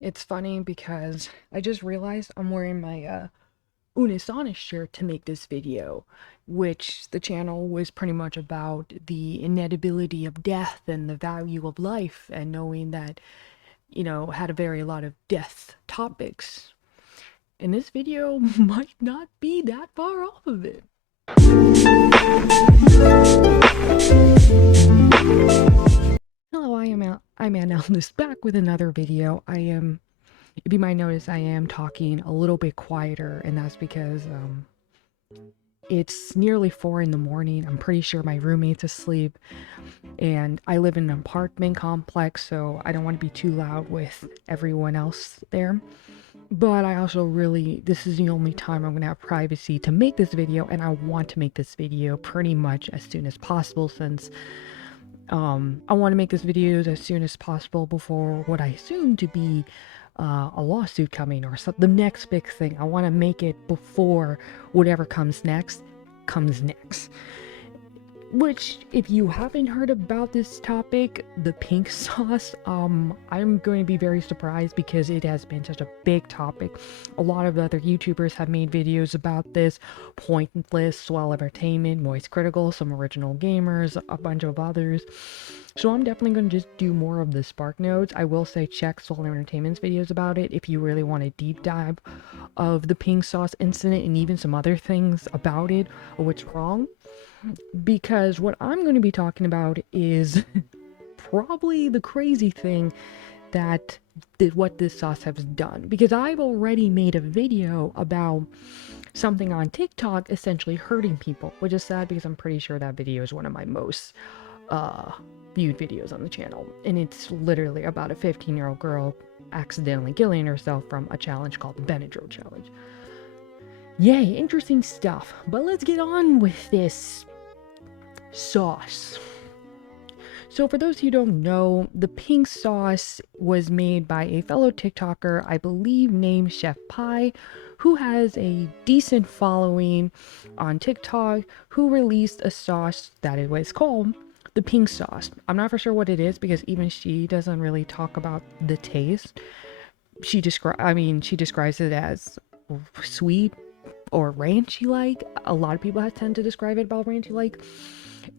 It's funny because I just realized I'm wearing my Unisonic shirt to make this video, which the channel was pretty much about the inevitability of death and the value of life, and knowing that, had a very lot of death topics. And this video might not be that far off of it. Hello, I'm Ann Ellis back with another video. If you might notice, I am talking a little bit quieter, and that's because it's nearly 4 in the morning. I'm pretty sure my roommate's asleep, and I live in an apartment complex, so I don't want to be too loud with everyone else there. But I also this is the only time I'm going to have privacy to make this video, and I want to make this video pretty much as soon as possible, since I want to make this video as soon as possible before what I assume to be a lawsuit coming, or the next big thing. I want to make it before whatever comes next comes next. Which, if you haven't heard about this topic, the pink sauce, I'm going to be very surprised because it has been such a big topic. A lot of other YouTubers have made videos about this. Pointless, Swell Entertainment, Moist Critical, some Original Gamers, a bunch of others. So I'm definitely going to just do more of the Spark Notes. I will say check Swell Entertainment's videos about it if you really want a deep dive of the pink sauce incident and even some other things about it or what's wrong. Because what I'm going to be talking about is probably the crazy thing that what this sauce has done. Because I've already made a video about something on TikTok essentially hurting people, which is sad because I'm pretty sure that video is one of my most viewed videos on the channel. And it's literally about a 15-year-old girl accidentally killing herself from a challenge called the Benadryl Challenge. Yay, interesting stuff. But let's get on with this sauce. So for those who don't know, the pink sauce was made by a fellow TikToker, I believe named Chef Pie, who has a decent following on TikTok, who released a sauce that it was called the pink sauce. I'm not for sure what it is because even she doesn't really talk about the taste. She describes it as sweet or ranchy like. A lot of people tend to describe it about ranchy like.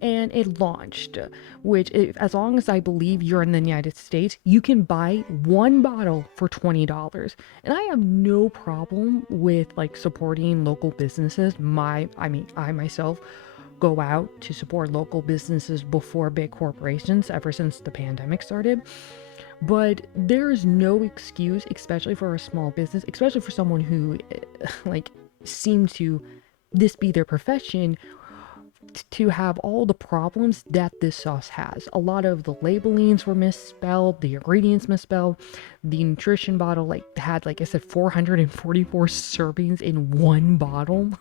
And it launched, which, as long as I believe you're in the United States, you can buy one bottle for $20. And I have no problem with like supporting local businesses. I myself go out to support local businesses before big corporations ever since the pandemic started. But there's no excuse, especially for a small business, especially for someone who like seems to this be their profession, to have all the problems that this sauce has. A lot of the labelings were misspelled, the ingredients misspelled, the nutrition bottle had, like I said, 444 servings in one bottle.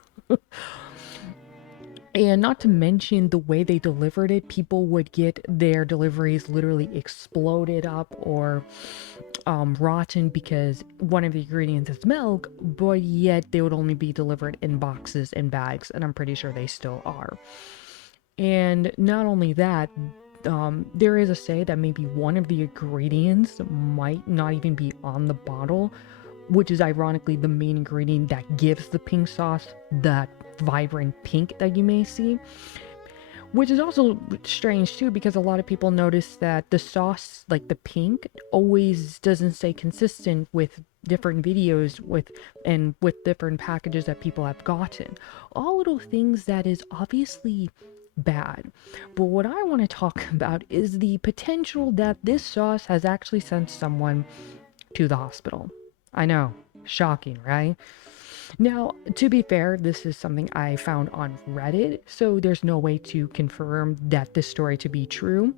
And not to mention the way they delivered it, people would get their deliveries literally exploded up or rotten because one of the ingredients is milk, but yet they would only be delivered in boxes and bags, and I'm pretty sure they still are. And not only that, there is a say that maybe one of the ingredients might not even be on the bottle, which is ironically the main ingredient that gives the pink sauce that vibrant pink that you may see. Which is also strange too, because a lot of people notice that the sauce, like the pink, always doesn't stay consistent with different videos with different packages that people have gotten. All little things that is obviously bad. But what I want to talk about is the potential that this sauce has actually sent someone to the hospital. I know, shocking, right? Now, to be fair, this is something I found on Reddit, so there's no way to confirm that this story to be true.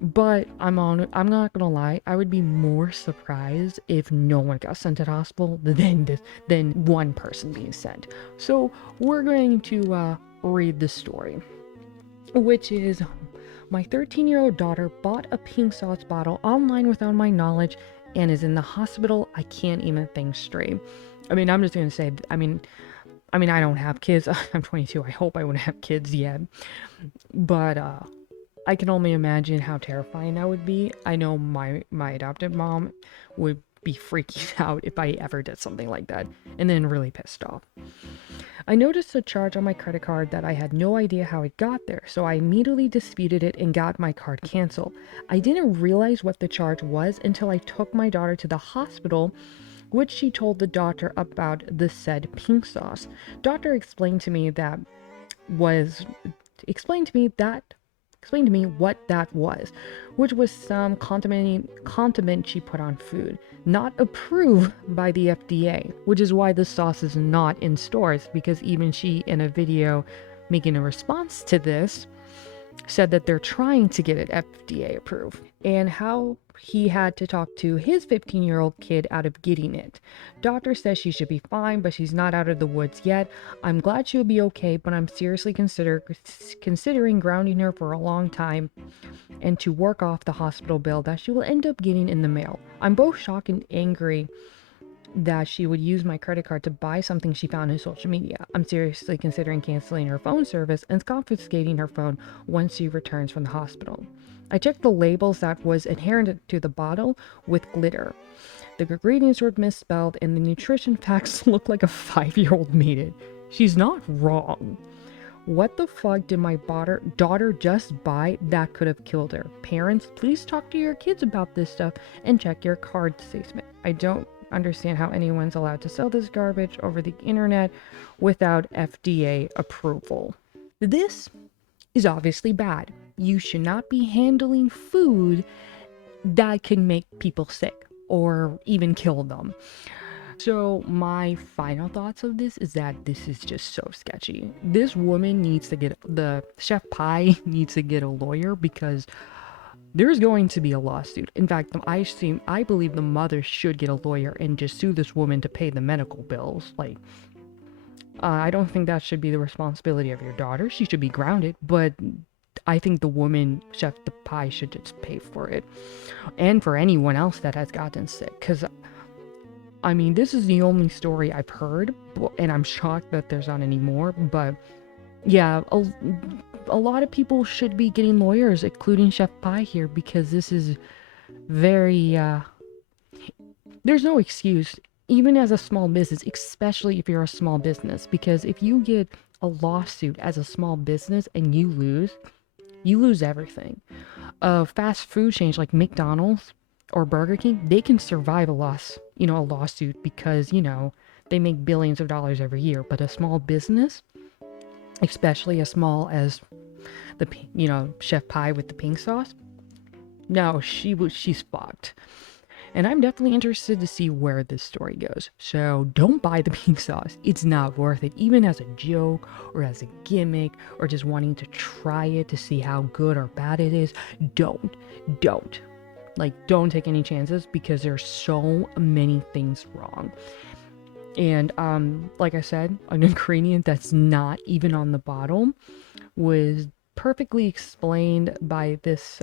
But I'm not gonna lie, I would be more surprised if no one got sent to the hospital than one person being sent. So we're going to read the story, which is: my 13-year-old daughter bought a pink sauce bottle online without my knowledge and is in the hospital. I can't even think straight. I'm just gonna say, I don't have kids. I'm 22. I hope I wouldn't have kids yet. But I can only imagine how terrifying that would be. I know my adopted mom would be freaking out if I ever did something like that, and then really pissed off. I noticed a charge on my credit card that I had no idea how it got there, so I immediately disputed it and got my card canceled. I didn't realize what the charge was until I took my daughter to the hospital, which she told the doctor about the said pink sauce. Doctor was explained to me what that was, which was some condiment she put on food, not approved by the FDA, which is why the sauce is not in stores, because even she, in a video making a response to this, said that they're trying to get it FDA approved, and how he had to talk to his 15-year-old kid out of getting it. Doctor says she should be fine, but she's not out of the woods yet. I'm glad she'll be okay, but I'm seriously considering grounding her for a long time and to work off the hospital bill that she will end up getting in the mail. I'm both shocked and angry that she would use my credit card to buy something she found in social media. I'm seriously considering canceling her phone service and confiscating her phone once she returns from the hospital. I checked the labels that was adherent to the bottle with glitter. The ingredients were misspelled and the nutrition facts looked like a 5-year-old made it. She's not wrong. What the fuck did my daughter just buy that could have killed her? Parents, please talk to your kids about this stuff and check your card statement. I don't understand how anyone's allowed to sell this garbage over the internet without FDA approval. This is obviously bad. You should not be handling food that can make people sick or even kill them. So my final thoughts of this is that this is just so sketchy. This woman needs to get, the chef pie needs to get a lawyer, because there's going to be a lawsuit. In fact, I believe the mother should get a lawyer and just sue this woman to pay the medical bills. Like, I don't think that should be the responsibility of your daughter. She should be grounded, but I think the woman, Chef the Pie, should just pay for it. And for anyone else that has gotten sick. Because, I mean, this is the only story I've heard, and I'm shocked that there's not any more. But, yeah, a lot of people should be getting lawyers, including Chef Pie here, because this is very, there's no excuse, even as a small business, especially if you're a small business, because if you get a lawsuit as a small business and you lose everything. A fast food chain like McDonald's or Burger King, they can survive a lawsuit because, they make billions of dollars every year. But a small business, especially as small as Chef Pie with the pink sauce, no, she's fucked. And I'm definitely interested to see where this story goes. So don't buy the pink sauce. It's not worth it, even as a joke or as a gimmick or just wanting to try it to see how good or bad it is. Don't. Don't take any chances, because there's so many things wrong. And like I said, an ingredient that's not even on the bottle was perfectly explained by this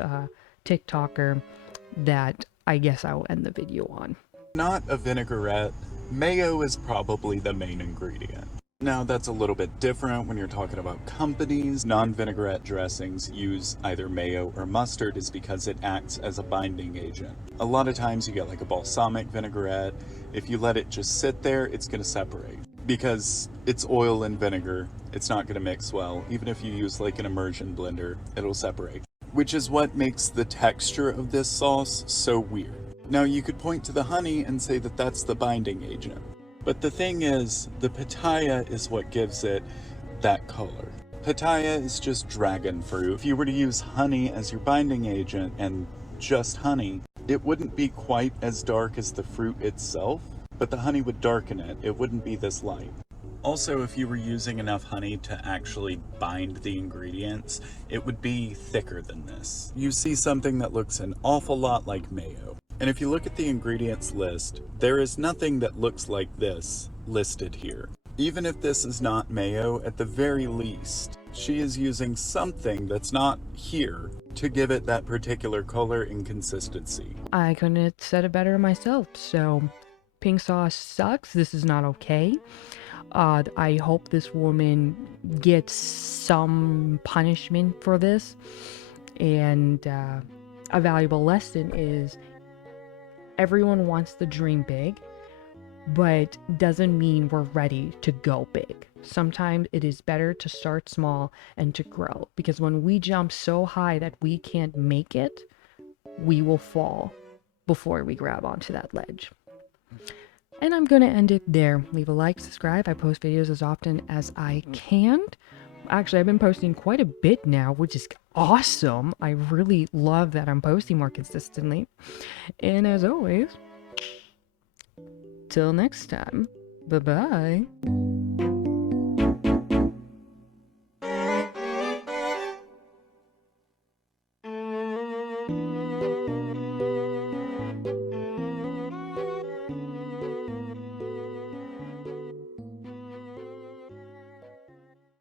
TikToker that I guess I will end the video on. Not a vinaigrette, mayo is probably the main ingredient. Now that's a little bit different when you're talking about companies. Non-vinaigrette dressings use either mayo or mustard is because it acts as a binding agent. A lot of times you get like a balsamic vinaigrette. If you let it just sit there, it's going to separate. Because it's oil and vinegar, it's not going to mix well. Even if you use like an immersion blender, it'll separate. Which is what makes the texture of this sauce so weird. Now you could point to the honey and say that that's the binding agent. But the thing is, the pitaya is what gives it that color. Pitaya is just dragon fruit. If you were to use honey as your binding agent and just honey, it wouldn't be quite as dark as the fruit itself, but the honey would darken it. It wouldn't be this light. Also, if you were using enough honey to actually bind the ingredients, it would be thicker than this. You see something that looks an awful lot like mayo. And if you look at the ingredients list, there is nothing that looks like this listed here. Even if this is not mayo, at the very least, she is using something that's not here to give it that particular color and consistency. I couldn't have said it better myself. So, pink sauce sucks. This is not okay. I hope this woman gets some punishment for this. And a valuable lesson is everyone wants to dream big, but doesn't mean we're ready to go big. Sometimes it is better to start small and to grow, because when we jump so high that we can't make it, we will fall before we grab onto that ledge. And I'm going to end it there. Leave a like, subscribe. I post videos as often as I can. Actually, I've been posting quite a bit now, which is awesome. I really love that I'm posting more consistently. And as always, till next time, bye-bye.